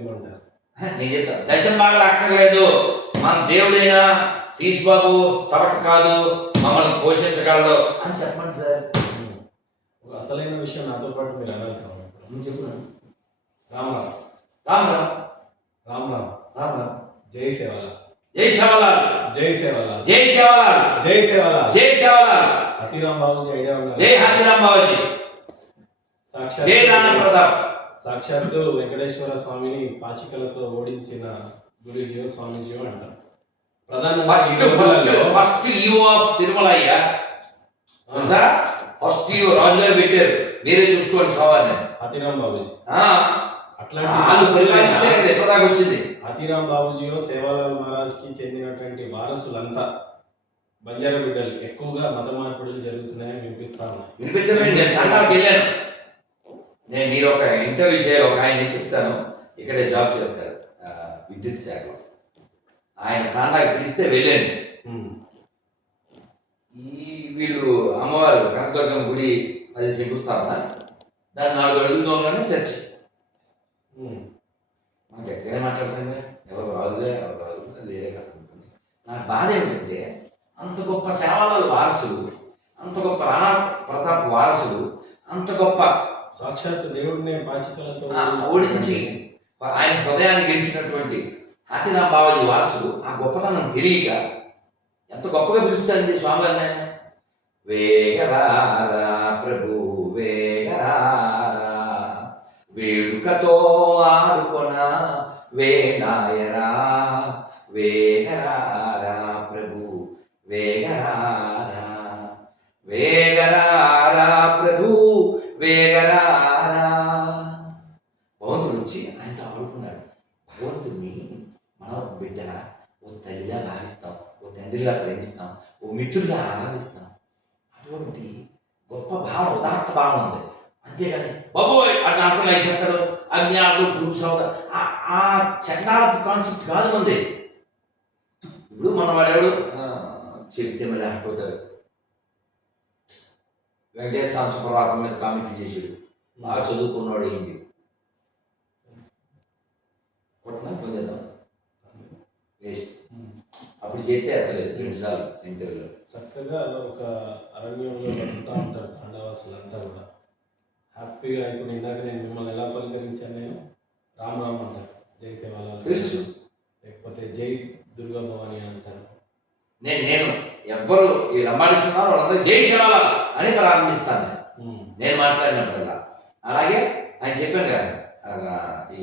ఏమంటారు? నేను చెప్తాను, దశమ భాగాలు అక్కర్లేదు. మన దేవుడైనా తీసు బాబు చవట కాదు, మమ్మల్ని పోషించగలదు అని చెప్పండి సార్. ఒక అసలైన విషయం నాతో పాటు మీరు అనాలి స్వామి. చెప్పున్నాను. రామ్ రామ్ రామ్ రామ్ రామ్ రామ్ రామ్ రామ్. జై సేవలాల్, జై సేవలాల్, జై సేవలాల్, జై సేవలాల్, జై సేవలాల్, జై సేవలాల్. హతీరామ్ బాబుజీ ఐడియా ఉన్నారు? జై హతీరామ్ బాబుజీ, సాక్షాత్ జై రాణా ప్రతాప్. సాక్షాత్తు వెంకటేశ్వర స్వామిని పాచికలతో ఓడించిన గురుజీయో స్వామీజీయో అంటారు. ఫస్ట్ ఈవో ఆఫ్ తిరుమల అయ్యా. ఫస్ట్ ఈవో రాజుగారు పెట్టారు, మీరే చూసుకోండి సవాన్ని. హతీరామ్ బాబుజీ వచ్చింది. హతీరామ్ బాబుజీయో సేవాలాల్ మహారాజ్ కి చెందినటువంటి వారసులంతా బంజారా బిడ్డలు ఎక్కువగా మత మార్పుడులు జరుగుతున్నాయని వినిపిస్తా ఉన్నాయి. వినిపించండి. నేను చండాకి వెళ్ళాను. నేను మీరు ఒక ఇంటర్వ్యూ చేయాలి. ఒక ఆయన చెప్తాను, ఇక్కడే జాబ్ చేస్తారు విద్యుత్ శాఖలో. ఆయన తాండాకి పిలిస్తే వెళ్ళాను. వీళ్ళు అమ్మవారు కనకదుర్గమ్మ గుడి అది శంకుస్థాపన, దాన్ని 4 అడుగుల దూరంలోనే చర్చ్. మనకి ఎక్కడైనా మాట్లాడతాం, ఎవరు రాదుగా ఎవరు రాదు వేరే కనుకుంటుంది. నాకు బాధ ఏమిటంటే, అంత గొప్ప సేవలాల్ వారసులు, అంత గొప్ప రాణా ప్రతాప్ వారసులు, అంత గొప్ప సాక్షాత్ దేవుడిని పాచికలతో ఓడించి ఆయన హృదయాన్ని గెలిచినటువంటి హతీరామ్ బాబాజీ వారసులు ఆ గొప్పతనం తెలియక ఎంత గొప్పగా పిలుస్తారండి స్వామివారిని. ఆయన వేగరారా ప్రభు వేగరారా, వేడుకతో ఆడుకొన వేలాయరా, వేగరారా ప్రభు వేగరారా, వేగరారా ప్రభు వేగరారా. భగవంతుడు వచ్చి ఆయనతో ఆడుకున్నాడు. భగవంతుడిని మనం బిడ్డలా, ఓ తల్లిలా భావిస్తాం, ఓ తండ్రిలా ప్రేమిస్తాం, ఓ మిత్రుడిగా ఆరాధిస్తాం. అటువంటి గొప్ప భావన, ఉదాత్త భావన ఉంది. అంతేగాని బాబోయ్ అది అంటున్నా శంకరు అజ్ఞానులు పురుగు సౌద ఆ చండాలపు కాన్సెప్ట్ కాదు మంది. ఇప్పుడు మన వాడేవాడు చెప్తే మళ్ళీ అంటుతారు. వెంకటేశ్వర సుప్రభాతం మీద కామెంట్లు చేసాడు, బాగా చదువుకున్నాడు. ఏంటి కొట్టినా పొందేదా వేస్ట్. అప్పుడు చేస్తే ఎత్తలేదు 2 సార్లు ఇంటర్వ్యూలో. చక్కగా ఒక అరణ్యంలో బతుకుతూ ఉంటారు తాండవాసులంతా కూడా హ్యాపీగా. ఇప్పుడు ఇందాక నేను మిమ్మల్ని ఎలా పలకరించాను, నేను రామ్ రామ్ అంటారు, జై సేవాలాల్ తెలుసు, లేకపోతే జై దుర్గా భవాని అంటారు. నేను ఎవ్వరు ఈ లంబాడిస్తున్నారు వాళ్ళందరూ జై సేవాలాల్ అని ప్రారంభిస్తాను నేను మాట్లాడినప్పుడల్లా. అలాగే ఆయన చెప్పాను కదా ఈ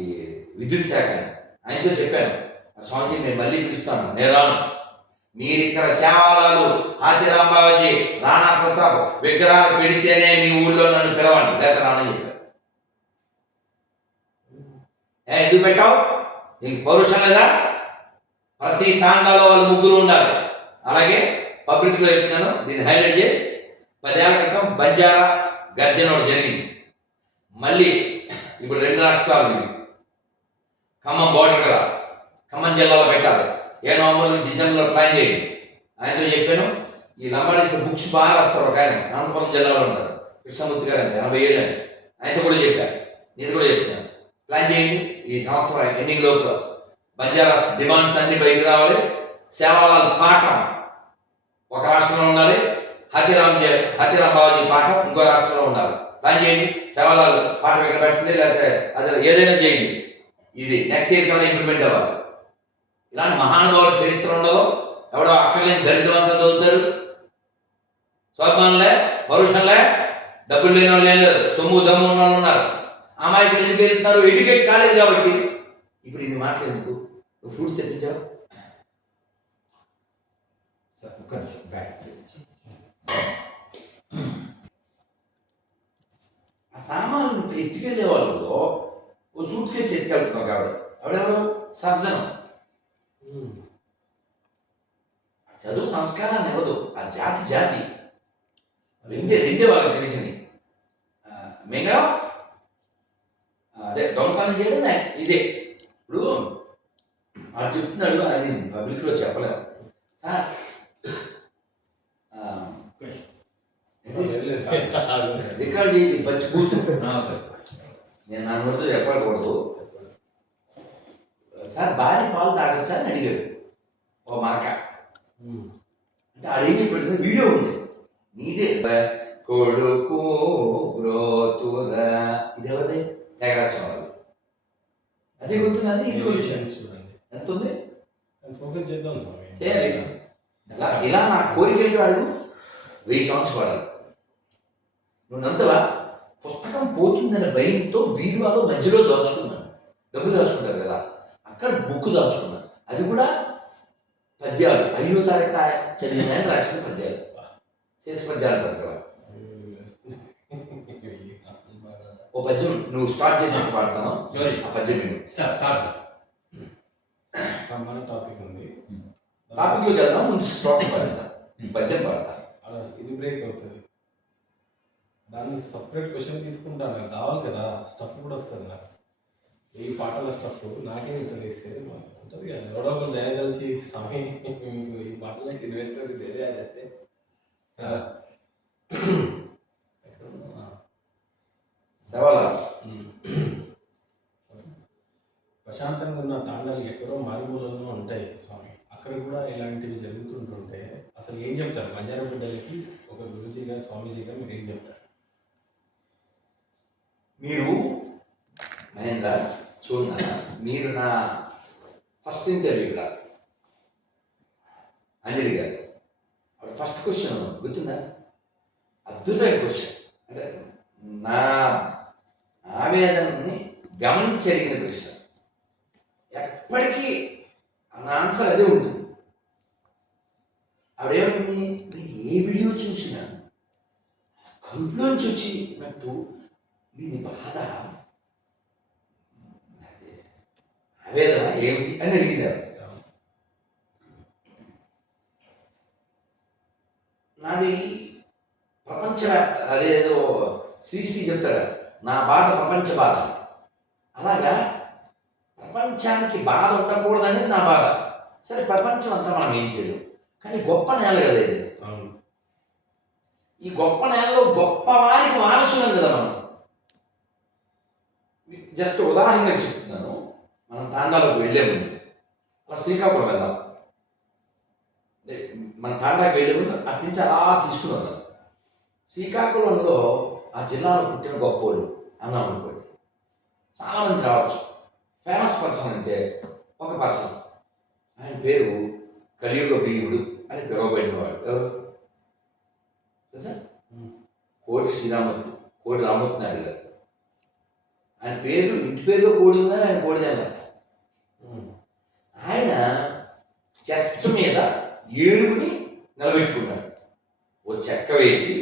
విద్యుత్ శాఖ ఆయనతో చెప్పాను, స్వామిజీ నేను మళ్ళీ పిలుస్తాను, నేను రాను. మీరు ఇక్కడ సేవాలాలు హతీరామ్ బాబాజీ రాణా ప్రతాప్ విగ్రహాలు పెడితేనే మీ ఊళ్ళో నన్ను పిలవండి, లేక రానని చెప్పారు. ఎందుకు పెట్టావు? నీకు పౌరుషం లేదా? ప్రతి తాండాలో వాళ్ళు 3 ఉండాలి. అలాగే పబ్లిక్లో చెప్తున్నాను, దీన్ని హైలైట్ చేయి. 10 ఏళ్ల క్రితం బంజారా గర్జన ఒకటి జరిగింది. మళ్ళీ ఇప్పుడు 2 రాష్ట్రాలు ఇవి. ఖమ్మం బోర్డర్ కదా, ఖమ్మం జిల్లాలో పెట్టాలి. నవంబర్ డిసెంబర్లో ప్లాన్ చేయండి. ఆయనతో చెప్పాను, ఈ లంబాడీ బుక్స్ బాగా రాస్తారు. ఒక ఆయన అనంతపురం జిల్లాలో ఉంటారు, కృష్ణమూర్తి గారు అంటే 80 ఏళ్ళు అని. ఆయనతో కూడా చెప్పాను, నేను కూడా చెప్తాను, ప్లాన్ చేయండి. ఈ సంవత్సరం ఎండింగ్ లోపల బంజారా డిమాండ్స్ అన్ని బయటకు రావాలి. సేవాలాల్ పాఠం ఒక రాష్ట్రంలో ఉండాలి, హతీరామ్ బాబాజీ పాఠం ఇంకో రాష్ట్రంలో ఉండాలి. ప్లాన్ చేయండి. సేవాలాల్ పాఠం ఇక్కడ పెట్టండి, లేకపోతే అది ఏదైనా చేయండి. ఇది నెక్స్ట్ ఇయర్ కన్నా ఇంప్లిమెంట్ అవ్వాలి. ఇలాంటి మహానుభావుల చరిత్ర ఉండదు. ఎవడో అక్కర్లేని దరిద్రం అంతా చదువుతారు. స్వాభిమానులే, పౌరుషంలే, డబ్బులు లేని వాళ్ళు లేదు, సొమ్ము దమ్ము ఉన్న వాళ్ళు ఉన్నారు. అమాయకులు ఎందుకు వెళ్తున్నారు? ఎడ్యుకేట్ కాలేదు కాబట్టి. ఇప్పుడు ఇది మాట్లాడేందుకు ఫ్రూట్స్ తెప్పించావు. ఆ సామాన్లు ఎత్తుకెళ్ళే వాళ్ళు ఓ సూట్ కేసు ఎత్తుకెళ్తున్నావు కాబట్టి ఎవడెవరు సర్జనం. చదువు సంస్కారాన్ని ఇవ్వదు, ఆ జాతి రెండే వాళ్ళకి తెలిసింది. మింగడం అదే దొంగతనం చేయడం ఇదే. ఇప్పుడు వాళ్ళు చెప్తున్నాడు, అది పబ్లిక్లో చెప్పలేము సార్. రికార్డ్ చేయండి, పచ్చి కూర్చు. నేను నా నోటితో చెప్పకూడదు. సార్ భార్య పాలు తాగొచ్చా అని అడిగాడు ఓ మరక. అంటే అడిగి ఇప్పుడు వీడియో ఉంది నీదే కొడుకు బ్రోతురా ఇది ఎవరిది త్యాగరాజస్వామి వారు. అదే గుర్తున్నది ఇది కొంచెం చూడండి ఎంత ఉంది ఫోకస్ చేద్దాం చేయాలి. ఇలా నా కోరిక ఏంటో అడుగు 1000 సాంగ్స్ పాడాలి. నువ్వు నంతవా పుస్తకం పోతుందనే భయంతో బీరువాలో మధ్యలో దాచుకున్నాను. డబ్బు దాచుకుంటారు కదా, అక్కడ బుక్ దాచుకున్నాను. అది కూడా పద్యాలు 5వ తారీఖు చదివినాయని రాసిన పద్యాలు, చేసి పద్యాలు అంటారు కదా. ఓ పద్యం నువ్వు స్టార్ట్ చేసి పాడతాను, ఆ పద్యం విను. మన టాపిక్ ఉంది, టాపిక్లోకి వెళ్దాం. ముందు స్టాక్ పాడతా, పద్యం పాడతా. అలా ఇది బ్రేక్ అవుతుంది. దాన్ని సపరేట్ క్వశ్చన్ తీసుకుంటాను, నాకు కావాలి కదా, స్టఫ్ కూడా వస్తుంది నాకు. ఈ పాటల స్టఫ్ నాకే ఇంత వేసేది ఉంటుంది కదా, ఎవరో ఒకరు దయ కలిసి స్వామి మీకు ఈ పాటలకి ఇన్వెస్ట్ వేరే అదంటే సవాలా ప్రశాంతంగా ఉన్న తాండాలు ఎక్కడో మారుమూలలో ఉంటాయి స్వామి, అక్కడ కూడా ఇలాంటివి జరుగుతుంటుంటే అసలు ఏం చెప్తారు బంజారా బిడ్డలకి? ఒక గురుజీగా స్వామీజీగా మీరు ఏం చెప్తారు? మీరు మహేంద్ర చూడన్నా, మీరు నా ఫస్ట్ ఇంటర్వ్యూ కూడా అంజలి గారు ఫస్ట్ క్వశ్చన్ గుర్తుందా? అద్భుతమైన క్వశ్చన్. అంటే నా ఆవేదనని గమనించి అడిగిన ప్రశ్న. ఎప్పటికీ నా ఆన్సర్ అదే ఉంటుంది. ఆవిడేమైంది, మీరు ఏ వీడియో చూసినా కడుపులోంచి వచ్చినట్టు మీది బాధ, ఆవేదన ఏమిటి అని అడిగినారు. నాది ప్రపంచవ్యాప్త, అదేదో శ్రీశ్రీ చెప్తాడు, నా బాధ ప్రపంచ బాధ. అలాగా ప్రపంచానికి బాధ ఉండకూడదనేది నా బాధ. సరే ప్రపంచం అంతా మనం ఏం చేయలేం, కానీ గొప్ప నేల కదా ఇది. ఈ గొప్ప నేలలో గొప్ప వారికి వారసులం కదా మనం. జస్ట్ ఉదాహరణకు చెప్తున్నాను. మనం తాండాలోకి వెళ్ళే ముందు అలా శ్రీకాకుళం వెళ్దాం. మన తాండాకి వెళ్ళే ముందు అటు నుంచి అలా తీసుకుని వద్దాం. శ్రీకాకుళంలో ఆ జిల్లాలో పుట్టిన గొప్పోళ్ళు అన్నాం అనుకోండి, చాలామంది రావచ్చు. ఫేమస్ పర్సన్ అంటే ఒక పర్సన్, ఆయన పేరు కలియుగ భీముడు అని పిలువబడినవాడు. ఎవరు తెలుసా? కోటి శ్రీరామూర్తి, కోటి రామూర్తి నాయుడు గారు. ఆయన పేరు, ఇంటి పేరులో కోడి ఉందని ఆయన కోడిదన్న. ఆయన చెస్ట్ మీద ఏనుగుని నిలబెట్టుకున్నాడు. ఓ చెక్క వేసి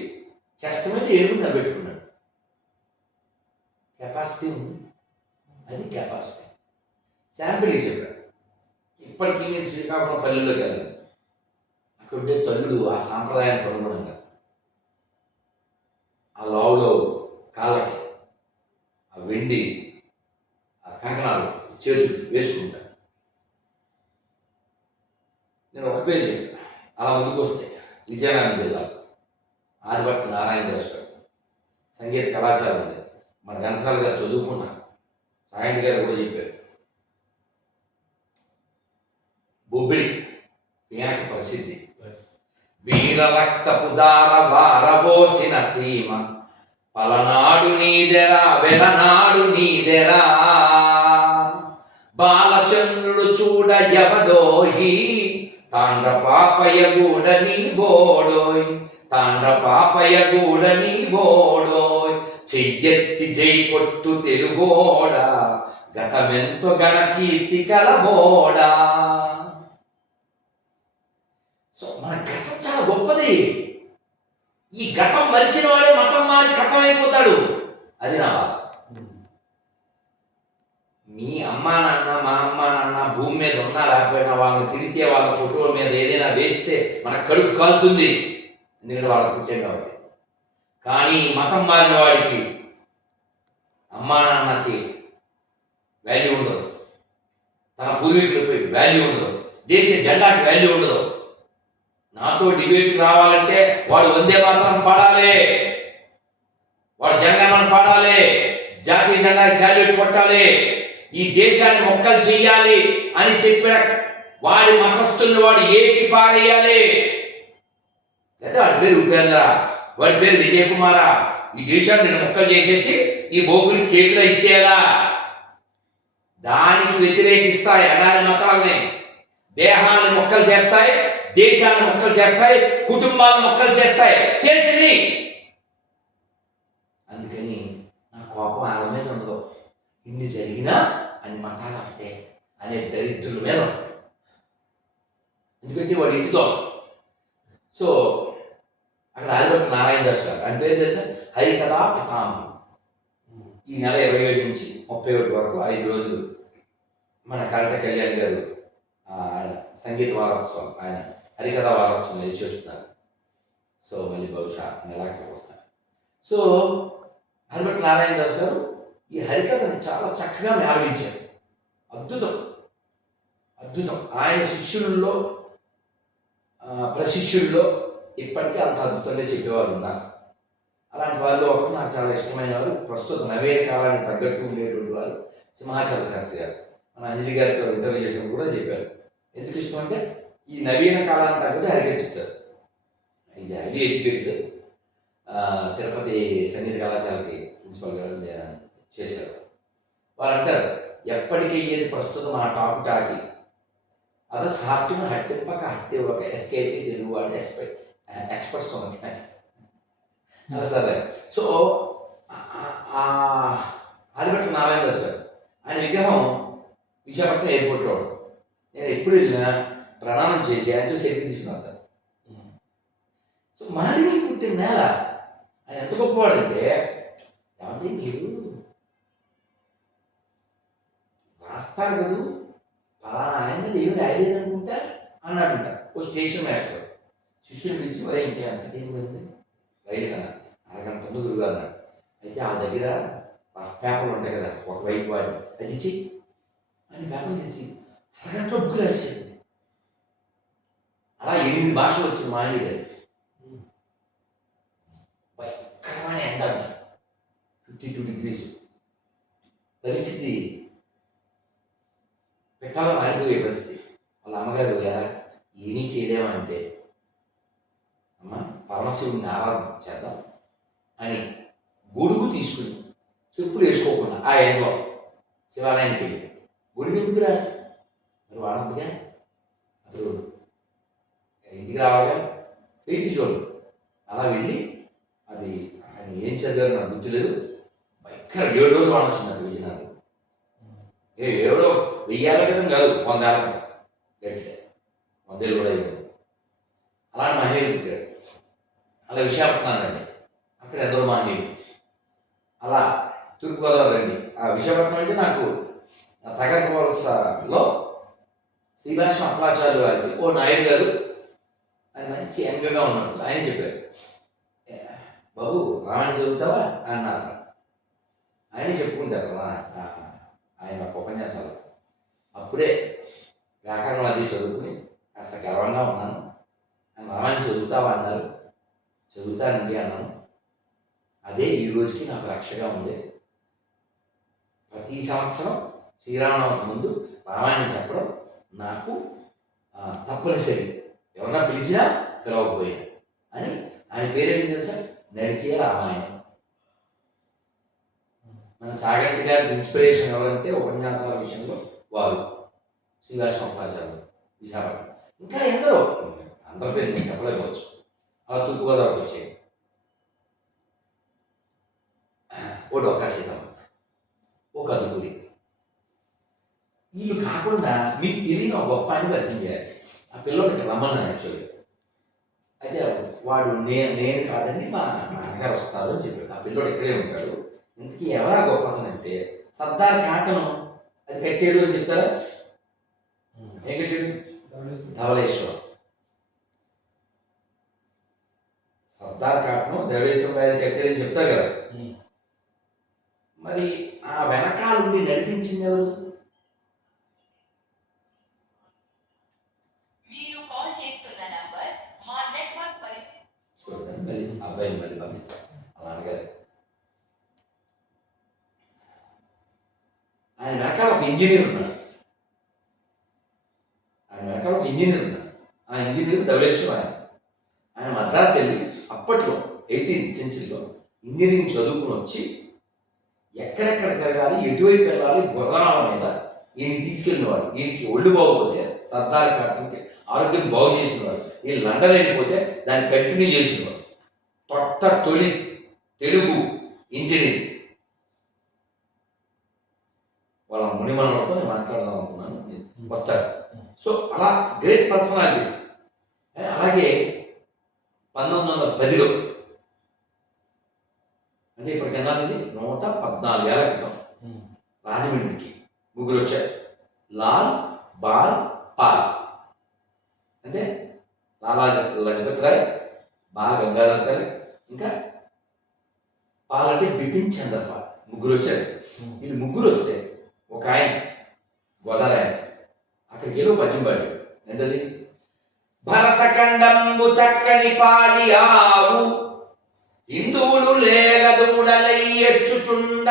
చెస్ట్ మీద ఏనుగుని నిలబెట్టుకున్నాడు. కెపాసిటీ ఉంది, అది కెపాసిటీ. శాంపిల్ చెప్పాడు. ఇప్పటికీ మీరు శ్రీకాకుళం పల్లెల్లోకి వెళ్ళాలి, అక్కడ ఉండే తల్లులు ఆ సాంప్రదాయానికి అనుగుణంగా ఆ లావులో కాళ్ళకి ఆ వెండి ఆ కంకణాలు చేతులు వేసుకుంటారు. నేను ఒక పేరు చెప్పాను. అలా ముందుకు వస్తే విజయనగరం జిల్లా ఆదిభట్ట నారాయణ చేస్తాడు సంగీత కళాశాల ఉంది. మన ఘనసాల గారు చదువుకున్నా, సాయంత్ర గారు కూడా చెప్పారు. బొబ్బిలి ఈయనకి ప్రసిద్ధి. వీర రక్తపు దార వారబోసిన సీమ, పలనాడు నీదెరా వెలనాడు నీదెరా, బాలచంద్రుడు చూడ ఎవడోయి, తాండ్ర పాపయ్య గూడ నీ బోడోయ్, తాండ్ర పాపయ్య గూడ నీ బోడోయ్, చెయ్యెత్తి జై కొట్టు తెలుగోడా, గతమెంతో గణ కీర్తి కలబోడా. సో మన గతం చాలా గొప్పది. ఈ గతం మరిచిన వాడే మతం మారి కథం అయిపోతాడు. అది నా బాధ. మీ అమ్మా నాన్న, మా అమ్మా నాన్న భూమి మీద ఉన్నా లేకపోయినా వాళ్ళని తిరిగితే వాళ్ళ ఫోటోల మీద ఏదైనా వేస్తే మన కడుపు కాలుతుంది, ఎందుకంటే వాళ్ళ పుట్టాం కాబట్టి. కానీ మతం మారిన వాడికి అమ్మా నాన్నకి వాల్యూ ఉండదు, తన పూర్వీకులపై వాల్యూ ఉండదు, దేశ జెండాకి వాల్యూ ఉండదు. నాతో డిబేట్ రావాలంటే వాడు వందే మాతరం పాడాలి, వాడు జనగణమన పాడాలి, జాతీయ జెండా శాల్యూట్ కొట్టాలి, ఈ దేశాన్ని మొక్కలు చెయ్యాలి అని చెప్పిన వాడి మతస్థుల్ని వాడు ఏకి పారేయాలి. లేదా వాడి పేరు ఉపేంద్ర, వాడి పేరు విజయ్ కుమారా, ఈ దేశాన్ని నేను మొక్కలు చేసేసి ఈ బోకుని కేకులో ఇచ్చేయాలా? దానికి వ్యతిరేకిస్తాయి అదాని మతాలని. దేహాన్ని మొక్కలు చేస్తాయి, దేశాన్ని మొక్కలు చేస్తాయి, కుటుంబాలను మొక్కలు చేస్తాయి. చేసి అందుకని నా కోపం వాళ్ళ మీద ఉండదు. ఇన్ని జరిగినా అన్ని మతాలు ఒకటే అనే దరిద్రుల మీద ఉంటుంది. ఎందుకంటే వాడు ఇంటితో. సో అక్కడ ఆదిపట్ల నారాయణ దాస్ గారు ఆయన పేరు తెలుసా? హరికథా పితామహుడు. ఈ నెల 27 నుంచి 31 వరకు 5 రోజులు మన కరట కళ్యాణ్ గారు సంగీత వారోత్సవం, ఆయన హరికథ వారోత్సవం చేస్తున్నారు. సో మళ్ళీ బహుశా నెలాఖరికి వస్తారు. సో ఆదిపట్ల నారాయణ దాస్ గారు ఈ హరికథని చాలా చక్కగా మేళవించారు. అద్భుతం, అద్భుతం. ఆయన శిష్యుల్లో ప్రశిష్యుల్లో ఇప్పటికీ అంత అద్భుతంగా చెప్పేవారు ఉన్నారు. అలాంటి వాళ్ళు ఒకరు నాకు చాలా ఇష్టమైన వారు, ప్రస్తుతం నవీన కాలానికి తగ్గట్టు ఉండేటువంటి వారు సింహాచల శాస్త్రి గారు. మన అంజలి గారితో ఇంటర్వ్యూ చేసినప్పుడు కూడా చెప్పారు. ఎందుకు ఇష్టం అంటే ఈ నవీన కాలానికి తగ్గట్టు హరికథ చెప్తారు. ఇది హైలీ ఎడ్యుకేటెడ్. తిరుపతి సంగీత కళాశాలకి ప్రిన్సిపల్గా చేశారు. వారు అంటారు, ఎప్పటికీ ఏది ప్రస్తుతం ఆ టాకు టాకి అదే సాటిను హట్టింపక హట్టి ఒక ఎస్కేపీ తెలుగువాడు ఎక్స్పర్ట్స్ ఉన్నాయి అలా సరే. సో ఆదిపట్ల నారాయణ దాస్ గారు ఆయన విగ్రహం విశాఖపట్నం ఎయిర్పోర్ట్లో. నేను ఎప్పుడు వెళ్ళినా ప్రణామం చేసి ఆయనతో సెల్ఫీ తీసుకుని వస్తాను. సో మాదిరి పుట్టిన నేల. ఆయన ఎంత గొప్పవాడంటే, ఏమంటే మీరు రాస్తారు కదా పలానా ఆయన దేవుడు రాయలేదనుకుంటా అన్నాడంట ఓ స్టేషన్ మాస్టర్. శిష్యుని పిలిచి మరే ఇంకే అంత దేవుడు ఉంది రైలు కన్నా అరగంట ముందు అన్నాడు. అయితే ఆ దగ్గర పేపర్లు ఉంటాయి కదా, ఒక వైపు వాడి అది ఇచ్చి అని పేపర్ తెచ్చి అరగంటలో బుక్ రాశాడు. అలా 8 భాషలు వచ్చింది మా ఆయన గారు. భయంకరమైన ఎండ అంట, 52 degrees. పరిస్థితి పెట్టాలో మారిపోయే పరిస్థితి. వాళ్ళ అమ్మగారు ఏమీ చేయలేమంటే, అమ్మ పరమశివుడిని ఆరాధన చేద్దాం అని గొడుగు తీసుకుని చెప్పులు వేసుకోకుండా ఆ ఎండలో శివాలయానికి వెళ్ళి గొడుగు ఎందుకురా మరి వాడద్దుగా, అప్పుడు ఇంటికి రావాలిగా వెయిట్ చూడు. అలా వెళ్ళి అది ఆయన ఏం చదివారు నాకు గుర్తులేదు. భయంకర 7 రోజులు వాడొచ్చింది నాకు విజయనగరం. 1000 ఏళ్ళ క్రితం కాదు, 100 ఏళ్ళ క్రితం గట్టిగా 100 ఏళ్ళు కూడా అయ్యింది. అలాంటి మహనీయులు పుట్టారు. అలా విశాఖపట్నం రండి, అక్కడ ఎందరో మహనీయులు. అలా తూర్పుగోదావరి రండి. ఆ విశాఖపట్నం అంటే నాకు తగరక వలసలో శ్రీభాష్యం అప్పలాచార్యులు వారికి ఓ నాయుడు గారు ఆయన మంచి యంగ్గా ఉన్నప్పుడు ఆయన చెప్పారు, బాబు రామాయణం చదువుతావా అన్నారు. ఆయనే చెప్పుకుంటారు ఆయన ఒక ఉపన్యాసాలు. అప్పుడే వ్యాకరణం అది చదువుకుని కాస్త గర్వంగా ఉన్నాను. రామాయణం చదువుతావా అన్నారు. చదువుతానండి అన్నాను. అదే ఈ రోజుకి నాకు రక్షగా ఉంది. ప్రతి సంవత్సరం శ్రీరామనవమికి ముందు రామాయణం చెప్పడం నాకు తప్పనిసరి. ఎవరన్నా పిలిచినా పిలవకపోయినా అని. ఆయన పేరేంటి తెలుసా? నడిచే రామాయణం. మన చాగంటి గారికి ఇన్స్పిరేషన్ ఎవరంటే ఉపన్యాసాల విషయంలో వారు శ్రీవాసం అప్పాచార్యులు విశాఖపట్నం. ఇంకా ఎందరో, అందరి పేరు నేను చెప్పలేకపోవచ్చు. అలా తూర్పుగోదావరికి వచ్చాయి. ఓ డొక్కా సీతమ్మ, ఓ కదుకూరి. వీళ్ళు కాకుండా మీకు తెలియని ఒక గొప్ప ఆయన పరిచయం చేయాలి. ఆ పిల్లలు ఇక్కడ రమ్మన్నాను యాక్చువల్లీ. అయితే వాడు నేను కాదని మా నాన్నగారు వస్తారు అని చెప్పాడు. ఆ పిల్లోడు ఇక్కడే ఉంటాడు. ఇంతకీ ఎవరా గొప్పతనం అంటే సర్దార్ కాటను అది కట్టాడు అని చెప్తారా? ఏం కట్టాడు? ధవళేశ్వరం. సర్దార్ కాటను ధవళేశ్వరం రాజు కట్టాడని చెప్తారు కదా. మరి ఆ వెనకాలండి నడిపించింది ఎవరు? చూడండి, మరి అబ్బాయిని మళ్ళీ పంపిస్తారు ఆ నాన్నగారు. ఆయన వెనకాల ఒక ఇంజనీర్ ఉన్నాడు, ఆయన వెనకాల ఒక ఇంజనీర్ ఉన్నాడు. ఆ ఇంజనీర్ డబ్ల్యూహెచ్ఓ ఆయన మద్రాసు వెళ్ళి అప్పట్లో 18th సెంచరీలో ఇంజనీరింగ్ చదువుకుని వచ్చి ఎక్కడెక్కడ తిరగాలి, ఎటువైపు వెళ్ళాలి గుర్రాల మీద ఈయన తీసుకెళ్ళినవాడు. ఈయనకి ఒళ్ళు బాగోపోతే సర్దార్ కాటన్కి ఆరోగ్యం బాగు చేసినవాడు. ఈయన లండన్ వెళ్ళిపోతే దాన్ని కంటిన్యూ చేసినవాడు. తొలి తెలుగు ఇంజనీర్ వాళ్ళ మునిమనతో నేను మాట్లాడదాం అనుకున్నాను, వస్తాడు. సో అలా గ్రేట్ పర్సనాలిటీస్. అలాగే 1910లో అంటే ఇప్పటికి ఎన్నాళ్ళది 114 ఏళ్ల క్రితం రాజమండ్రికి ముగ్గురు వచ్చారు. లాల్, బాల్, పాల్. అంటే లాలా లజపతి రాయ్, బాల్ గంగాధర్ తిలక్, ఇంకా పాల్ అంటే బిపిన్ చంద్రపాల్. ముగ్గురు వచ్చారు. వీళ్ళు ముగ్గురు వస్తే ఒక ఆయన గోదారాయన అక్కడికి వెళ్ళి పద్యం పాడాడు. ఏంటది? భరతఖండంబు చక్కని పాడి ఆవు హిందువులు లేగదూడలై ఎచ్చుచుండ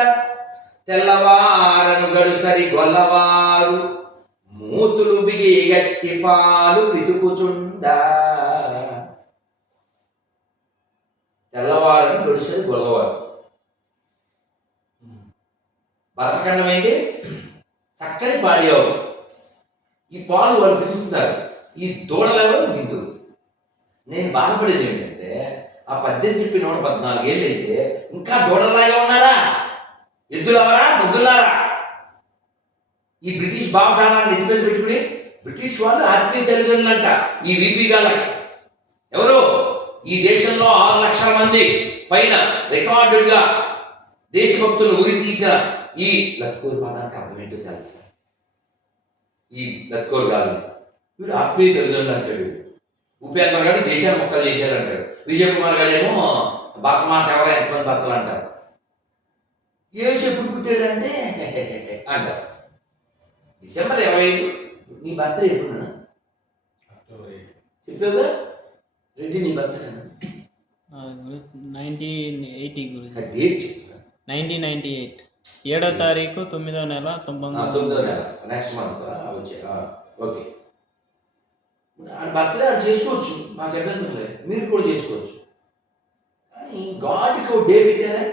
తెల్లవారను గడుసరి గొల్లవారు మూతులు బిగి గట్టి పాలు పితుకుచుండ. తెల్లవారను గడుసరి గొల్లవారు. భరతఖండం ఏంటి? చక్కని పాడియావు. ఈ పాలు వాళ్ళు పితుకుతున్నారు. ఈ దూడలెవరు? హిందువులు. నేను బాధపడేది ఏంటంటే ఆ పద్యం చెప్పి 114 ఏళ్ళు అయితే ఇంకా దూడలాగా ఉన్నారా? ఎద్దులవరా? ముద్దులారా? ఈ బ్రిటిష్ భావజాలాన్ని ఎత్తి మీద పెట్టుకుని బ్రిటిష్ వాళ్ళు ఆత్మీయ తల్లిదండ్రులంట ఈ వీపీ గాళ్ళకి. ఎవరు? ఈ దేశంలో 6 లక్షల మంది పైన రికార్డుగా దేశభక్తులు ఉరి తీసిన ఈ లత్కోర్ పాదానికి అర్థమేంటో తెలుసా? ఈ లత్కోర్ గారు వీడు ఆత్మీయ తల్లిదండ్రులు అంటాడు. ఉపేంద్ర గారు దేశాన్ని మొక్కలు చేశారంటాడు. విజయ్ కుమార్ గారు ఏమో బాపమాట ఎవరో ఎంతమంది భర్తలు అంటారు. యేసు ఎప్పుడు పుట్టాడంటే అంటారు. డిసెంబర్ 25. నీ బర్త్డే ఎప్పుడు? అక్టోబర్ 8. చెప్పావుగా రెడ్డి, నీ బర్త్డే 1980 గురించి. డేట్ చెప్పు. 1998 7వ తారీఖు 9వ నెల 9వ నెల నెక్స్ట్ మంత్ వచ్చే. ఓకే, బర్త్డే అది చేసుకోవచ్చు, మాకు అభ్యంతరం లేదు, మీరు కూడా చేసుకోవచ్చు. కానీ గాడ్కి ఒక డే పెట్టారా?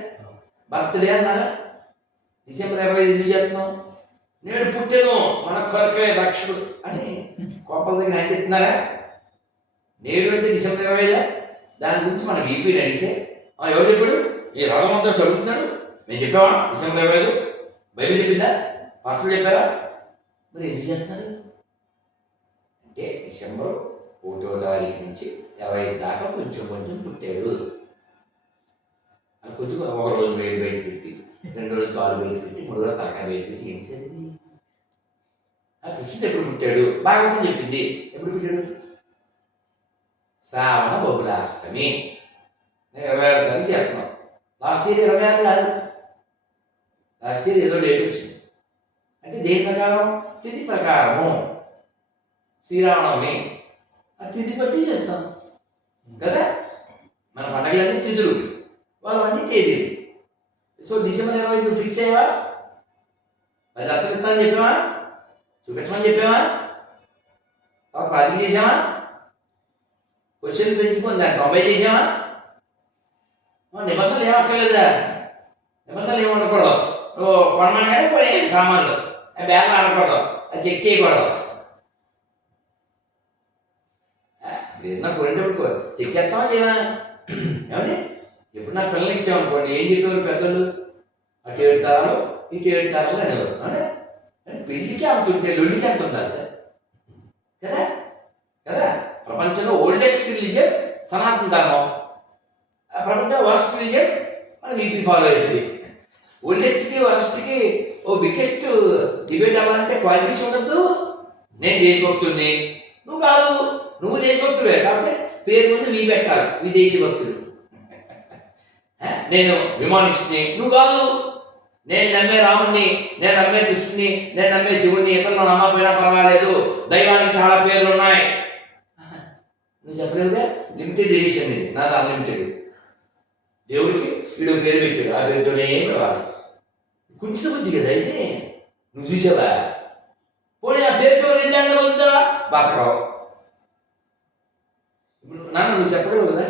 బర్త్డే అన్నారా? డిసెంబర్ 25 ఎందుకు చేస్తున్నాం? నేడు పుట్టాను మన కొరకే రక్షకుడు అని కోపల దగ్గర అంటెత్తున్నారా? నేడు అంటే డిసెంబర్ 25. దాని గురించి మన బీపీని అడిగితే ఎవరు చెప్పాడు? ఈ రాఘవంతో చదువుతున్నాడు. నేను చెప్పావా డిసెంబర్ 25? బైబిల్ చెప్పిందా? పాస్టర్లు చెప్పారా? మరి ఎందుకు చేస్తున్నారు అంటే డిసెంబర్ 1వ తారీఖు నుంచి 25 దాకా కొంచెం కొంచెం పుట్టాడు అని. కొంచెం ఒక రోజు వేడి బయట పెట్టి, 2 రోజులు కాలు బయట పెట్టి, 3 రోజులు తరకా బయట పెట్టి ఏం సరిది? ఆ కృష్ణుడు ఎప్పుడు పుట్టాడు? భాగవతం చెప్పింది. ఎప్పుడు పుట్టాడు? శ్రావణ బహుళాష్టమి. నేను 26 తారీఖు చేస్తున్నాం. లాస్ట్ ఇయర్ 26 కాదు, లాస్ట్ ఇయర్ ఏదో డేట్ వచ్చింది. అంటే దేని ప్రకారం? తిథి ప్రకారము. శ్రీరామనవమి ఆ తిథి బట్టి చేస్తాం కదా. మన పండగలన్నీ తిథులు, వాళ్ళవన్నీ తేదీలు. సో డిసెంబర్ 25 ఫిక్స్ అయ్యావా? అది అర్థిస్తానని చెప్పావా? చూపించమని చెప్పావా? ఒక 10 చేసావా? క్వశ్చన్ పెంచుకొని దాన్ని 90 చేసావా? నిబంధనలు ఏమక్కర్లేదా? నిబంధనలు ఏమనకూడదు. కొనమని కొనే సామాన్లు బ్యాగ్లో ఆడకూడదు, అది చెక్ చేయకూడదు. ఏదన్నా కొనేటప్పుడు చెక్ చేస్తామా చేయమా? ఏమండి ఎప్పుడు నా పిల్లలు ఇచ్చామనుకోండి, ఏం చెప్పేవారు పెద్దలు? అటు 7 తరాలు ఇటు 7 తరాలు అనేవారు. అంటే పెళ్లికి అంత ఉంటే లొల్లికి అంత ఉండాలి సార్ కదా. కదా, ప్రపంచంలో ఓల్డెస్ట్ రిలీజియన్ సనాతన ధర్మం. ప్రపంచంలో వరస్ట్ రిలీజియన్ మన వీపీ ఫాలో అయ్యేది. ఓల్డెస్ట్కి వరస్ట్కి ఓ బిగ్గెస్ట్ డిబేట్ అవ్వాలంటే క్వాలిటీస్ ఉండద్దు. నేను దేశభక్తుడిని, నువ్వు కాదు. నువ్వు దేశభక్తుడే కాబట్టి పేరు ముందు వీ పెట్టాలి, విదేశీ భక్తులు. నేను హ్యుమానిస్ట్ని, నువ్వు కాదు. నేను నమ్మే రాముడిని, నేను నమ్మే కృష్ణుని, నేను నమ్మే శివుడిని. ఇతరులు నమ్మకపోయినా పర్వాలేదు, దైవానికి చాలా పేర్లు ఉన్నాయి. నువ్వు చెప్పలేవుగా. లిమిటెడ్ ఎడిషన్ ఇది, నాది అన్లిమిటెడ్. దేవుడికి వీడు పేరు పెట్టాడు, ఆ పేరుతోనే పిలవాలి. కుంచిత బుద్ధి కదా అయితే. నువ్వు చూసావా? పోనీ ఆ పేరు చివరి ఎట్లా బతుకుతావా? బతకవు. ఇప్పుడు నాన్న నువ్వు చెప్పగలవు కదా,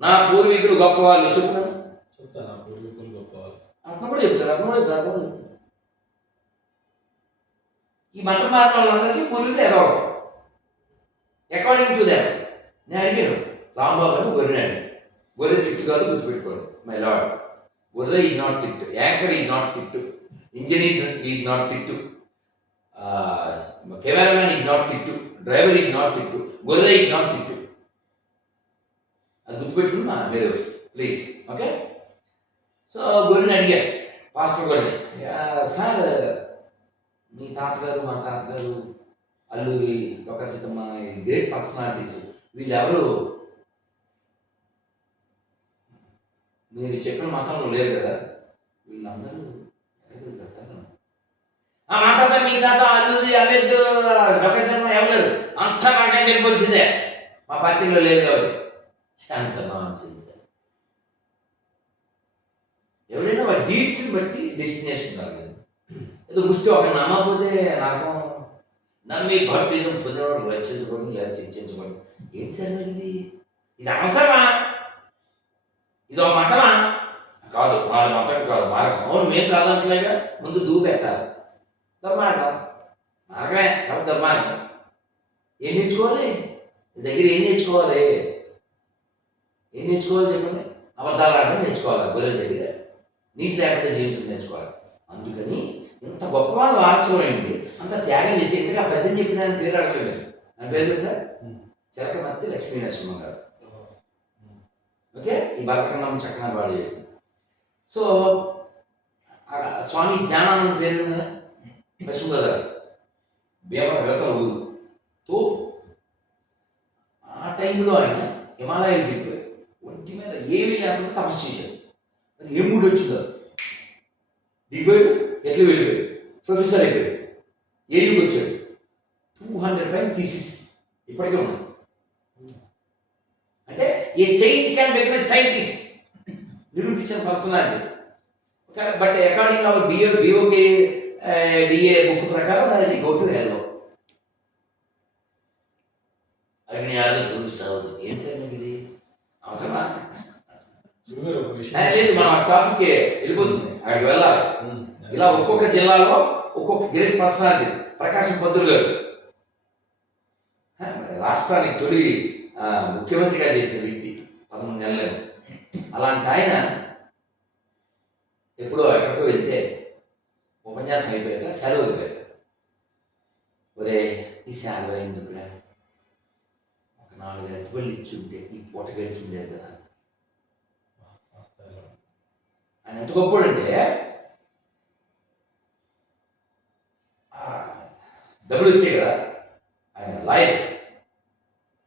నా పూర్వీకులు గొప్పవాళ్ళు చెప్పున్నాను. చెప్తా నా పూర్వీకులు గొప్పవాళ్ళు. అతను కూడా చెప్తారు, అతను కూడా చెప్తారు, అతను కూడా చెప్తారు. ఈ మతం మారిన వాళ్ళందరికీ పూర్వీకులు ఏదో అకార్డింగ్ టు దెమ్. నేను అడిగాను రాంబాబు అని గొర్రెనాడు. గొర్రె తిట్టు కాదు, గుర్తుపెట్టుకోండి మై లాడ్. గొర్రె ఈజ్ నాట్ తిట్టు, యాంకర్ ఈజ్ నాట్ తిట్టు, ఇంజనీర్ ఈజ్ నాట్ తిట్టు, కెమెరామ్యాన్ ఈజ్ నాట్ తిట్టు, డ్రైవర్ ఈజ్ నాట్ తిట్టు, గొర్రె ఈజ్ నాట్ తిట్టు. అది గుర్తుపెట్టుకున్నా మీరు ప్లీజ్. ఓకే. సో గొర్రెని అడిగాడు, పాస్టర్ గొర్రె, సార్ మీ తాతగారు మా తాతగారు అల్లూరి లోకసీతమ్మ గ్రేట్ పర్సనాలిటీస్, వీళ్ళెవరు మీరు చెప్పిన మతంలో లేరు కదా, వీళ్ళందరూ ఎవరు సార్? మా తాత మీ తాత అల్లూరి అంబేద్కర్ లోకసీతమ్మ ఎవరు అంతా నాకంటే తెలిసిందే, మా పార్టీలో లేదు కాబట్టి. అంత నాన్సెన్స్. ఎవరైనా వాడి డీడ్స్ని బట్టి డెస్టినేషన్ కాదు. ఏదో ముష్టి ఒక నమ్మకపోతే నరకం, నమ్మి భక్తిజం పొందినవాడు రక్షించుకొని లేదా శిక్షించుకొని. ఏంటి సార్ మరి ఇది? ఇది అవసరమా? ఇది ఒక మతమా? కాదు, మా మతం కాదు, మార్గం. అవును, మేము కాదంటలేగా, ముందు దూ పెట్టాలి. దుర్మార్గం, మార్గమే కాబట్టి దుర్మార్గం. ఏం నేర్చుకోవాలి? దగ్గర ఏం నేర్చుకోవాలి? ఏం నేర్చుకోవాలి చెప్పండి? అబద్ధాలు ఆడడం నేర్చుకోవాలి, గొర్రెల దగ్గర. నీతి లేకుండా జీవితం నేర్చుకోవాలి. అందుకని ఇంత గొప్పవాళ్ళు వారసులు అయింది, అంత త్యాగం చేసి ఎందుకు ఆ పెద్దని చెప్పిన ఆయన పేరు అడగలేదు. ఆయన పేరు తెలుసా? చిలకమర్తి లక్ష్మీ నరసింహ గారు. ఓకే. ఈ భరతకన్నం చక్కన బాడు చెప్పి. సో స్వామి జ్ఞానానంద పేరు ఉన్నారా? పశ్చిమ గోదావరి భీమవరం యువతల ఊరు తోపు. ఆ టైంలో ఆయన హిమాలయాలు తిప్పారు, ఒంటి మీద ఏమీ లేకుండా తపస్సు చేశారు. మరి ఏం మూడు వచ్చిందో దిగిపోయాడు, ఎట్లా వెళ్ళిపోయాడు, ప్రొఫెసర్ అయిపోయాడు, ఏయుకి వచ్చాడు. 200 పైన థీసిస్ ఇప్పటికే ఉన్నాయి. అంటే a saint can become a scientist, నిరూపించిన personality. But according our B O K D A book ప్రకారం అది గో టు హెల్లో. అగ్ని ఆడు చూస్తావు. ఏం చేయాలి ఇది? అవసరమా? లేదు, మనం ఆ టాపిక్ వెళ్ళిపోతుంది, అక్కడికి వెళ్ళాలి. ఇలా ఒక్కొక్క జిల్లాలో ఒక్కొక్క గ్రేట్ పర్సనాలిటీ. ప్రకాశం పంతులు గారు రాష్ట్రానికి తొలి ముఖ్యమంత్రిగా చేసిన వ్యక్తి 13 నెలలు. అలాంటి ఆయన ఎప్పుడో ఎక్కడికో వెళ్తే ఉపన్యాసం అయిపోయాక సెలవు అయిపోయాక, ఒరే ఈ సెలవు ఎందుకురా, ఒక 4 అరటిపళ్ళు ఇచ్చి ఉంటే ఈ పూట గడిచి ఉండేది కదా. ఆయన ఎంత గొప్పడంటే డబ్బులు వచ్చాయి కదా, ఆయన లాయర్.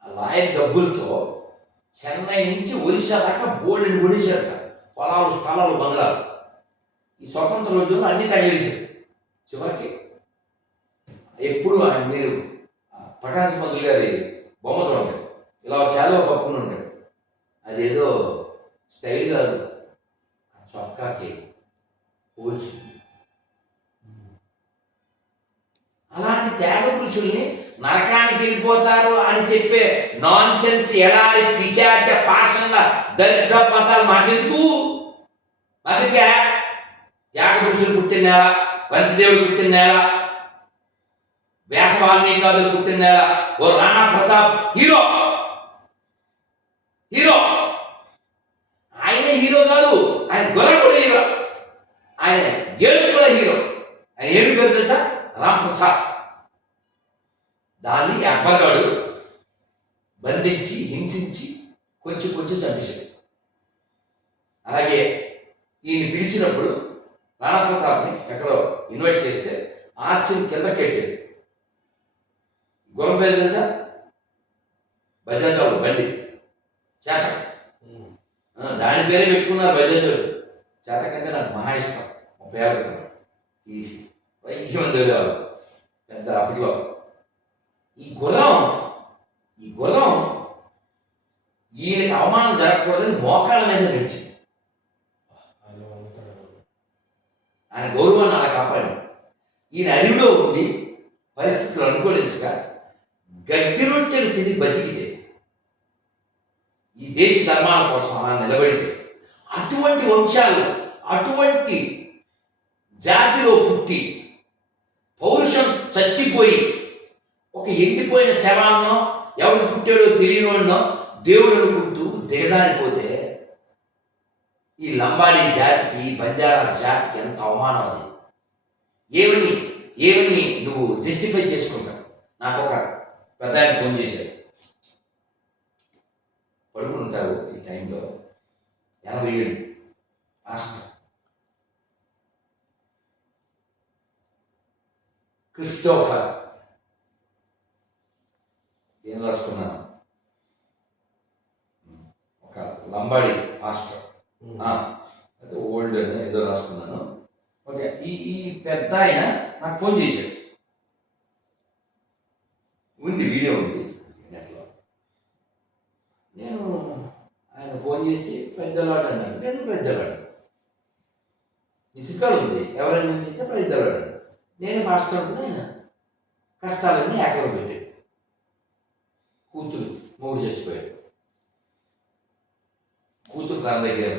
ఆ లాయర్ డబ్బులతో చెన్నై నుంచి ఒరిస్సా దాకా బోల్డ్ని కొనేశారట, పొలాలు, స్థలాలు, బంగ్లాలు. ఈ స్వతంత్ర రోజుల్లో అన్నీ తగిలేశారు. చివరికి ఎప్పుడు ఆయన మీరు ప్రకాశం పంతులు గారి బొమ్మ చూడండి, ఇలా శాలువా కప్పుకుని ఉంటాడు. అదేదో స్టైల్ కాదు, చొక్కాకి పోల్చి. అలాంటి త్యాగ పురుషుల్ని నరకానికి వెళ్ళిపోతారు అని చెప్పే నాన్ సెన్స్ ఎడారి పిశాచ పాషంల దరిద్ర మతాలు మాకెందుకు? మాకెందుకే? త్యాగ పురుషులు పుట్టిన నేల, వంతిదేవుడు పుట్టిన నేల, వ్యాస వాల్మీకాదులు పుట్టిన నేల. ఓ రాణా ప్రతాప్ హీరో, హీరో. ఆయనే హీరో కాదు, ఆయన గొర్రె కూడా హీరో, ఆయన ఏడు కూడా హీరో. ఆయన ఏడు పేరు తెలుసా? రామ్ ప్రసాద్. దాన్ని అబ్బగాడు బంధించి హింసించి కొంచెం కొంచెం చంపేశాడు. అలాగే ఈయన పిలిచినప్పుడు రాణా ప్రతాప్ని ఎక్కడో ఇన్వైట్ చేస్తే ఆర్చిని కింద కెట్టాడు. గుర్రం పేరు తెలుసా? బజాజ్ వాళ్ళు బండి చేతక్. దాని పేరే పెట్టుకున్నారు బజాజ్ వాళ్ళు. చేతక్ అంటే నాకు మహా ఇష్టం. 30 ఏళ్ళ క్రితం ఈ వైద్యం తెలియదు పెద్ద అప్పట్లో. ఈ గుర్రం ఈయనకి అవమానం జరగకూడదని మోకాళ్ళ మీద గడిచింది. ఆయన గౌరవాన్ని అలా కాపాడి ఈయన అడవిలో ఉండి పరిస్థితులు అనుకూలించక గడ్డి రొట్టెలు తిని బతికితే, ఈ దేశ ధర్మాల కోసం అలా నిలబడితే, అటువంటి వంశాలు, అటువంటి జాతిలో పుట్టి పౌరుషం చచ్చిపోయి ఒక ఎండిపోయిన శవాన్నో ఎవడు పుట్టాడో తెలియనోడినో దేవుడు అనుకుంటూ దిగజారిపోతే ఈ లంబాడీ జాతికి, బంజారా జాతికి ఎంత అవమానం అది. ఏమని ఏమని నువ్వు జస్టిఫై చేసుకుంటావు? నాకు ఒక పెద్ద ఆయన ఫోన్ చేశాడు. పడుకుని ఉంటారు ఈ టైంలో, 80 ఏళ్ళు మాస్టర్ క్రిస్టోఫర్. ఏం రాసుకున్నాను? ఒక లంబాడి పాస్టర్, అదే ఓల్డ్ అని ఏదో రాసుకున్నాను. ఓకే, ఈ పెద్ద ఆయన నాకు ఫోన్ చేశాడు. ఉంది, వీడియో ఉంది నెట్లో. నేను ఆయన ఫోన్ చేసి పెద్దలాడు అన్నాను. నేను పెద్దలాడు, ఈ సిక్కాలు ఉంది, ఎవరైనా చేస్తే పెద్దలాడు. నేను మాస్టర్ అనుకున్నా. ఆయన కష్టాలన్నీ ఏకరం పెట్టాడు. కూతురు మూడు చచ్చిపోయాడు. కూతురు తన దగ్గర,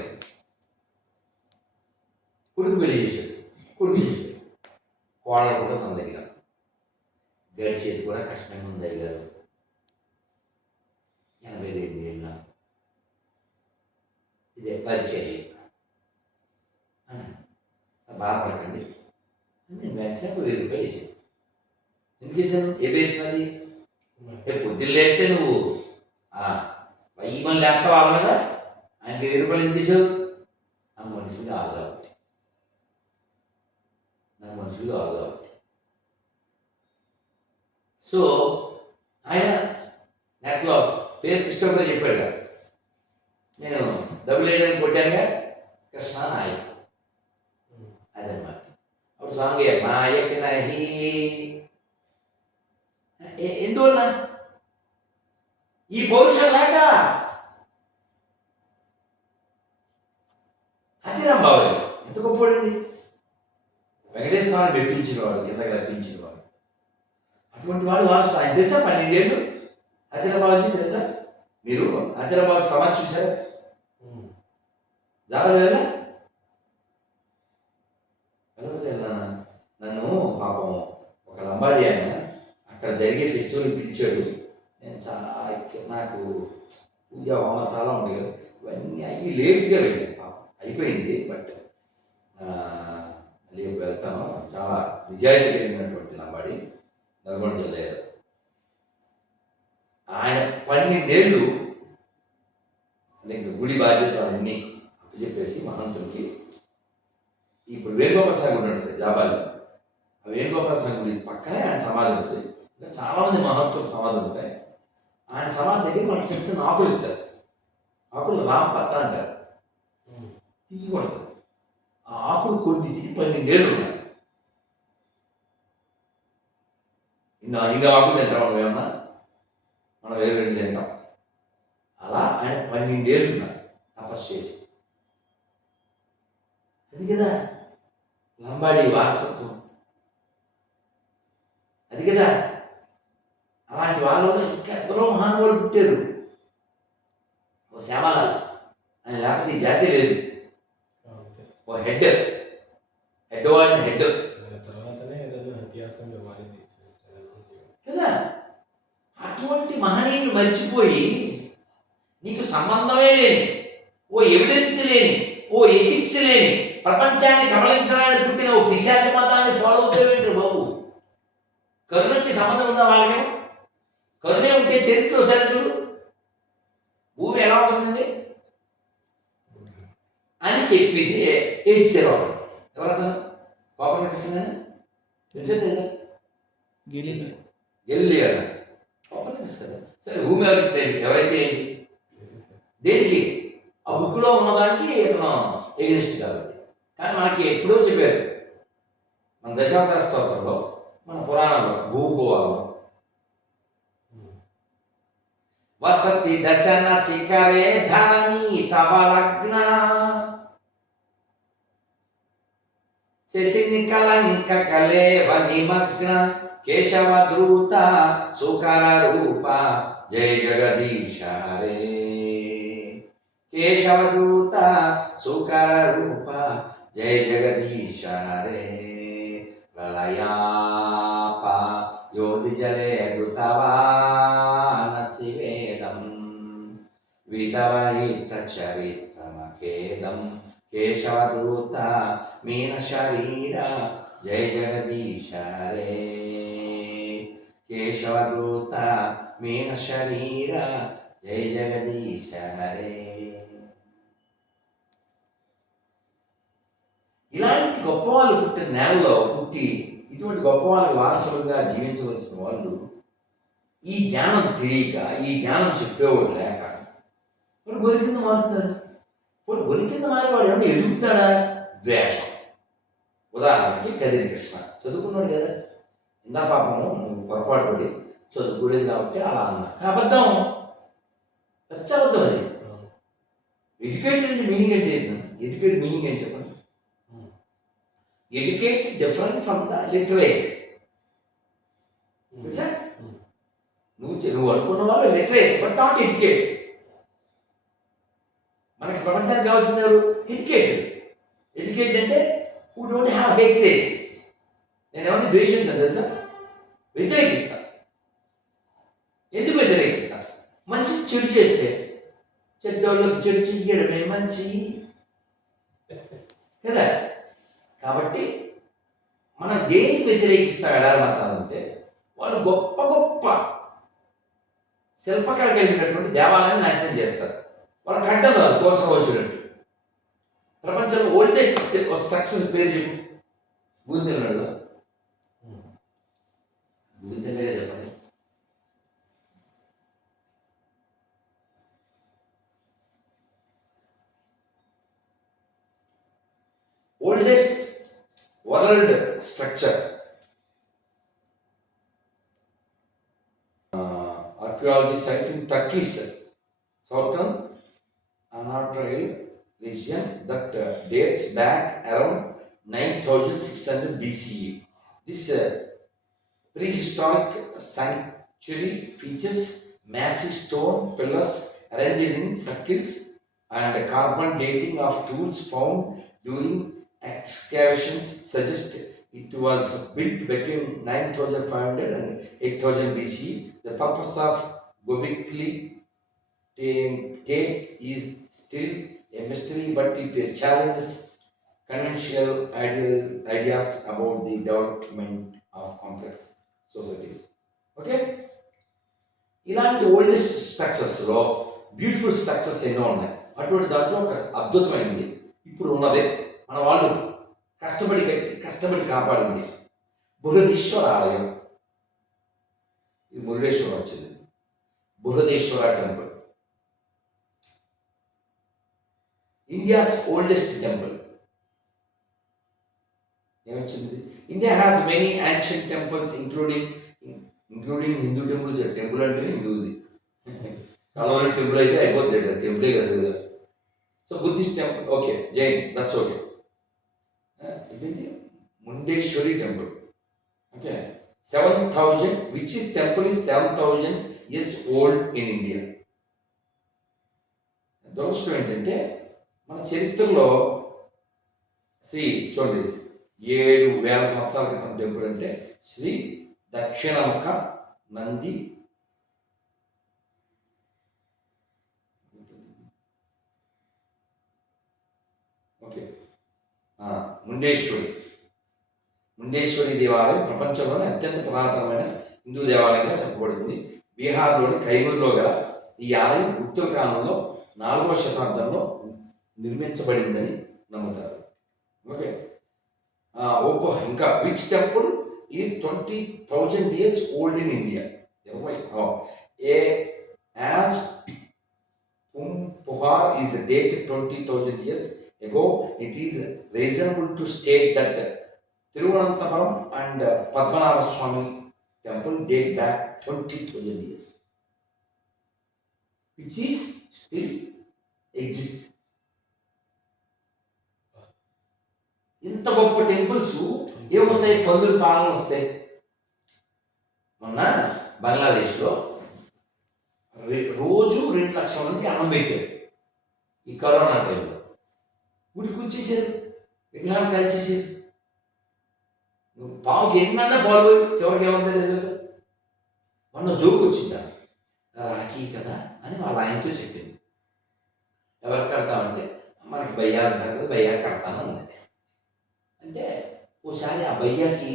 కొడుకు పెళ్లి చేశాడు, కొడుకు చేశాడు. కోడలు కూడా తన దగ్గర. గడిచేది కూడా కష్టంగా ఉంది అయ్యారు. 82 ఏళ్ళ ఇదే పరిచర్య. బాధపడకండి, నేను వెంటనే 1000 రూపాయలు వేసాను. ఎందుకు వేసాను? ఏ వేసినది? పొద్దున్న లేస్తే నువ్వు ఈ మళ్ళీ లేపుతావు అవ్వాలి కదా. ఆయనకి 1000 రూపాయలు ఎందుకు వేసావు? నాకు మనుషులు కావాలి కాబట్టి, నాకు మనుషులు కావాలి కాబట్టి. సో ఆయన నెట్లో పేరు క్రిస్టోఫర్ చెప్పాడు కదా, నేను డబ్బులు వేయడానికి కొట్టానుగా, కృష్ణ నాయక్, అదనమాట. అప్పుడు సాంగ్ నాయక్ నహి. ఎందువల్ల? ఈ పౌరుషం లేక. హతిరాం బాబాజీ ఎంత గొప్పవాడండి. వెంకటేశ్వరాన్ని మెప్పించిన వాడు, కిందకి రప్పించిన వాడు. అటువంటి వాడు వారసుడు. ఆయన తెలుసా? 12 ఏళ్ళు హతిరాం బాబాజీ తెలుసా? మీరు హతిరాం బాబాజీ సమాజ్ చూసారా? జాబా నన్ను పాపం ఒక లంబాడి ఆయన అక్కడ జరిగే ఫెస్టివల్కి పిలిచాడు. నేను చాలా, నాకు పూజ హోమ చాలా ఉంటాయి కదా, ఇవన్నీ అయ్యి లేట్గా వెళ్ళాను. పాపం అయిపోయింది, బట్ మళ్ళీ వెళ్తాను. చాలా నిజాయితీ కలిగినటువంటి లంబాడి, నల్గొండ జిల్లా. ఆయన 12 ఏళ్ళు గుడి బాధ్యతలు అన్నీ చెప్పేసి మహంతుడికి. ఇప్పుడు వేణుగోపాల సాగు ఉన్నట్టు జాబాలి, ఆ వేణుగోపాల సాగు గుడి పక్కనే ఆయన సమాధి ఉంటుంది. ఇంకా చాలామంది మహంతుల సమాధులు ఉంటాయి. ఆయన సమాధి దగ్గర మనకు చిన్న చిన్న ఆకులు ఇస్తారు. ఆకులు రాంపత్త అంటారు, తీయకూడదు. ఆ ఆకులు కొన్ని తిని 12 ఏళ్ళు ఉన్నాయి. ఇంకా ఆకులు తింటాం మనం, ఏమన్నా మనం 22 తింటాం. అలా ఆయన 12 ఏళ్ళు ఉన్నారు తపస్సు చేసి. అది కదా లంబాడీ వారసత్వం, అది కదా. అలాంటి వాళ్ళు ఇంకా ఎందరో మహానుభావులు పుట్టారు. ఓ శ్యామలాల్ ఆయన లేకపోతే ఈ జాతి లేదు. ఓ హెడ్ వాడిని హెడ్ తర్వాతనే ఏదైనా ఇతిహాసంలో మారింది కదా. అటువంటి మహనీయుని మర్చిపోయి నీకు సంబంధమే లేని, ఓ ఎవిడెన్స్ లేని, ఓ ఎథిక్స్ లేని, ప్రపంచాన్ని కబలించడానికి పుట్టిన ఓ పిశాచ మతాన్ని ఫాలో అవుతావేంటి బాబు? కరుణకి సంబంధం ఉందా వాళ్ళకి? కరుణే ఉంటే చరిత్ర ఒకసారి చూడు, భూమి ఎలా ఉంటుంది అని చెప్పితే వేసారు. ఎవరన్నా కోపం కృష్ణ గెల్లి కదా, కోపం కదా. సరే, భూమి ఎవరైతే ఏంటి, దేనికి? ఆ బుక్లో ఉన్నదానికి ఇతను ఎగ్నిస్ట్ కాబట్టి. కానీ మనకి ఎప్పుడో చెప్పారు, మన దశావతార స్తోత్రంలో, మన పురాణంలో, భూగోళంలో వసతి దశన శిఖరే ధరణి తవ లగ్న శశిని కలంక కలేవ నిమగ్న కేశవదూత సుకర రూప జయ జగదీశ హరే కేశవదూత సుకర రూప జయ జగదీశ హరే ప్రళయాప యోధి జలే దుతవానసి వేదం విధవహిత చరిత్రమఖేదం కేశవదూత మీన శరీర జయ జగదీశ హరే కేశవదూత మీన శరీర జయ జగదీశ హరే. ఇలాంటి గొప్పవాళ్ళు పుట్టిన నేలలో పుట్టి ఇటువంటి గొప్పవాళ్ళకి వారసులుగా జీవించవలసిన వాళ్ళు ఈ జ్ఞానం తెలియక, ఈ జ్ఞానం చెప్పేవాడు లేక ఇప్పుడు గొరి కింద మారుతాడు. ఇప్పుడు గొరి కింద మారేవాడు ఏమన్నా ఎదుగుతాడా? ద్వేషం. ఉదాహరణకి కదిరి కృష్ణ చదువుకున్నాడు కదా, ఇందా పాపము నువ్వు పొరపాటు పడి చదువుకోలేదు కాబట్టి అలా అన్నా అబద్ధం, పెద్ద అబద్ధం అది. ఎడ్యుకేటెడ్ అంటే మీనింగ్ అంటే ఏంటంటే, ఎడ్యుకేటెడ్ మీనింగ్ ఏంటి చెప్పండి? Educate different from the literate. నువ్వు అనుకున్న వాళ్ళు లిటరేట్స్ బట్ నాట్ ఎడ్యుకేట్స్. మనకి ప్రపంచానికి కావాల్సింది ఎవరు? ఎడ్యుకేటెడ్. ఎడ్యుకేటెడ్ అంటే హూ డోంట్ హ్యావ్ హేట్రేట్. నేను ఎవరిని ద్వేషించాను తెలుసా? వ్యతిరేకిస్తా. ఎందుకు వ్యతిరేకిస్తా? మంచి చెడు చేస్తే చెడ్డోళ్ళకి చెడు చెయ్యడమే మంచి కదా. కాబట్టి మనం దేనికి వ్యతిరేకిస్తా ఎడారి మతాలంటే, వాళ్ళు గొప్ప గొప్ప శిల్పకళ కలిగినటువంటి దేవాలయాన్ని నాశనం చేస్తారు. వాళ్ళ కట్టం రాదు కోల్చవచ్చినట్టు. ప్రపంచంలో ఓల్డెస్ట్ స్ట్రక్చర్స్ పేరు చెప్పు. బూందెల్లాడు బూందెల్లాగా చెప్పండి. Oldest world structure archaeology site in Turkish southern Anatolia region that dates back around 9600 BCE. This prehistoric sanctuary features massive stone pillars arranged in circles and carbon dating of tools found during excavations suggest it was built between 9500 and 8000 BCE. The purpose of Göbekli Tepe is still a mystery, but it challenges conventional ideas about the development of complex societies. Okay? ఇలాంటి oldest స్ట్రక్చర్స్లో beautiful structures ఎన్నో ఉన్నాయి. అటువంటి దాంట్లో ఒక అద్భుతమైనది ఇప్పుడు ఉన్నదే మన వాళ్ళు కష్టపడి కాపాడింది బృహదీశ్వర ఆలయం. ఇది మురుడేశ్వరం వచ్చింది. Brihadeeswara temple, India's oldest temple. ఏమొచ్చింది? India has many ancient temples including Hindu temples. Temple అంటే హిందూది, కలవరి టెంపుల్ అయితే అయిపోద్ది, టెంపులే కదా. So Buddhist temple okay, Jain that's okay. ఇదేంటి? Mundeshwari temple. Okay, 7000 which is temple is 7000 years old in India. దురదృష్టం ఏంటంటే మన చరిత్రలో చూడండి 7000 సంవత్సరాల క్రితం టెంపుల్ అంటే శ్రీ దక్షిణముఖ నంది ఓకే ముండేశ్వరి దేవాలయం ప్రపంచంలోనే అత్యంత పురాతనమైన హిందూ దేవాలయంగా చెప్పబడుతుంది. బీహార్లోని కైమూర్లో గల ఈ ఆలయం ఉత్తరాఖండ్లో 4వ శతాబ్దంలో నిర్మించబడిందని నమ్ముతారు. ఓకే, ఇంకా which temple is 20,000 years old in India? As Puhar is dated 20,000 years ago, it is reasonable to state that Thiruvananthapuram and Padmanabha Swami temple date back 20,000 years, which is still exists. ఇంత గొప్ప temples ఏమవుతాయి? పందులు పాలన వస్తాయి. మొన్న బంగ్లాదేశ్లో రోజు 2 లక్షల మందికి అన్నం పెట్టారు ఈ కరోనా టైంలో. గుడికి వచ్చేసారు, విగ్రహాలు కలిసేసారు. నువ్వు పావుకి ఎన్నన్నా పాలు పోయి చివరికి ఏమంటే రిజల్ట్. మొన్న జోక్ వచ్చిందా, రాఖీ కదా అని వాళ్ళ ఆయనతో చెప్పింది. ఎవరికి కడతామంటే మనకి బయ్యాలు ఉంటారు కదా, బయ్యాలు కడతాను అంది. అంటే ఓసారి ఆ బయ్యాకి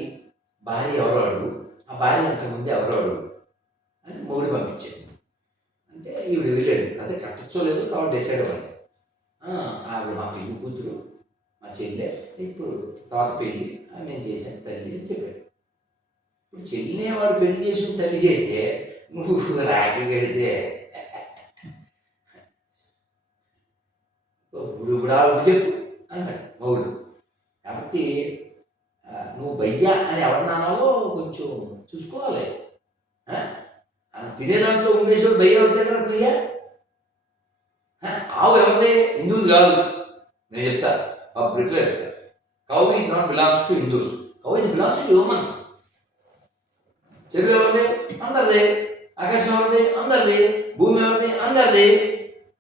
భార్య ఎవరో అడుగు, ఆ భార్య అంతకుముందు ఎవరో అడుగు అని మూడు పంపించాడు. అంటే ఈవిడ వెళ్ళాడు, అదే కట్టచ్చో లేదు తర్వాత డిసైడ్ అవ్వాలి. ఆవిడ మా పెళ్లి కూతురు, మా చెల్లె, ఇప్పుడు తర్వాత పెళ్ళి మేము చేసాను తల్లి అని చెప్పాడు. ఇప్పుడు చెల్లినే వాడు పెళ్లి చేసిన తల్లి అయితే నువ్వు రాఖీ కడితే ఇప్పుడు ఆవిడ చెప్పు అన్నాడు మౌడు. కాబట్టి నువ్వు బయ్యా అని ఎవరినానాలో కొంచెం చూసుకోవాలి. తినే దాంట్లో ఉండేసాడు బయ్య అవుతాడు కదా బయ్యా. ఆవు ఎవరిదే? హిందువులు కాదు. నేను చెప్తా, పబ్లిక్లో చెప్తా. Cow is not belongs to Hindus, cow it belongs to humans. చెరువు ఎవరిదే? అందరిదే. ఆకాశం ఎవరిదే? అందరిది. భూమి ఎవరిది? అందరిది.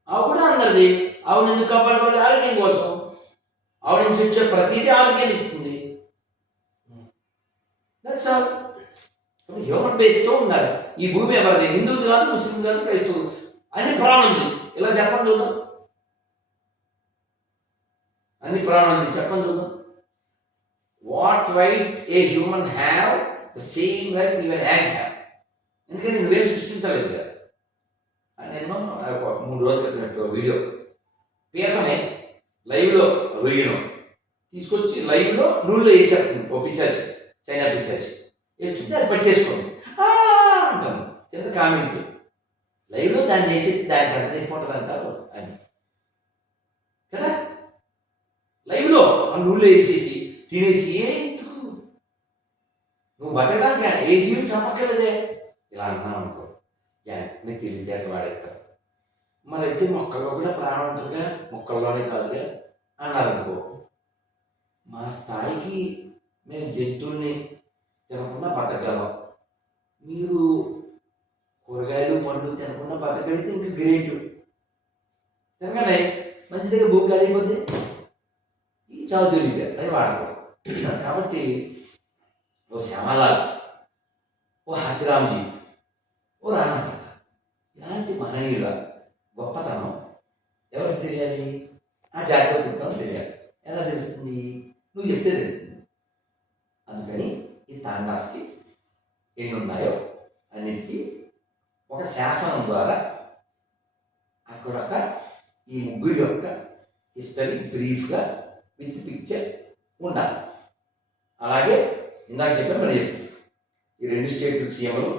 ఆవు కూడా అందరిది. ఆవుని ఎందుకు కాపాడుకోవాలి? ఆరోగ్యం కోసం. ఆవు నుంచి వచ్చే ప్రతిదీ ఆరోగ్యాన్ని ఇస్తుంది. That's all. హ్యూమన్ బేస్తో ఉన్నారు. ఈ భూమి ఎవరిది? హిందువులు కాదు, ముస్లిం కాదు, క్రైస్తవులు. అన్ని ప్రాణం ఉంది. ఇలా చెప్పండి చూద్దాం. అన్ని ప్రాణం ఉంది చెప్పండి చూద్దాం. What right a human have, the same right even YAG have. ఎందుకంటే నువ్వేం సృష్టించలేదు కదా. నేను 3 రోజుల క్రితం వీడియో పీతనే లైవ్లో రొయ్యను తీసుకొచ్చి లైవ్లో నూనెలో వేసారు. ఓ పిశాచి, చైనా పిశాచి వేస్తుంటే అది పట్టేసుకోండి అంటాను కింద కామెంట్లు. లైవ్లో దాన్ని వేసి దానికి అంత ఇంపార్టెంట్ అంటారు అని కదా. లైవ్లో ఆ నూనెలో వేసేసి తినేసి ఎందుకు నువ్వు బతకడానికి ఏ జీవితం చంపక్కర్లేదే. ఇలా అన్నావు అనుకో, నీకు తెలియజేసి వాడేస్తారు. మరి అయితే మొక్కల్లో కూడా ప్రాణం ఉంటుందిగా, మొక్కల్లోనే కాదుగా అన్నారనుకో. మా స్థాయికి మేము జంతువుల్ని తినకుండా బతకగలం. మీరు కూరగాయలు పండ్లు తినకుండా బతకగలిగితే ఇంకా గ్రేట్. తినగానే మంచి దగ్గర భూమి కలిగిపోతే ఈ చావు తెలియదు, అది వాడకూడదు. కాబట్టి ఓ శ్యామలాల్, ఓ హాతిరామ్జీ, ఓ రాణా ఇలాంటి మహనీయుల గొప్పతనం ఎవరికి తెలియాలి? ఆ జాతిలో పుట్టడం తెలియాలి. ఎలా తెలుస్తుంది? నువ్వు చెప్తే తెలుస్తుంది. అందుకని ఈ తాండాస్కి ఎన్ని ఉన్నాయో అన్నిటికీ ఒక శాసనం ద్వారా అక్కడ ఈ ముగ్గురు యొక్క హిస్టరీ బ్రీఫ్గా విత్ పిక్చర్ ఉండాలి. అలాగే ఇందాక చెప్పాను మరి ఈ 2 స్టేట్ల సీఎంలు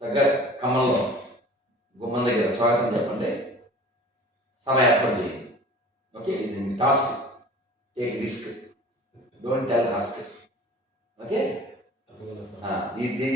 చక్కగా ఖమ్మంలో గుమ్మం దగ్గర స్వాగతం చెప్పండి, సభ ఏర్పాటు చేయండి. ఓకే, ఇది మీ task. Take risk, don't tell husk. Okay, ఇది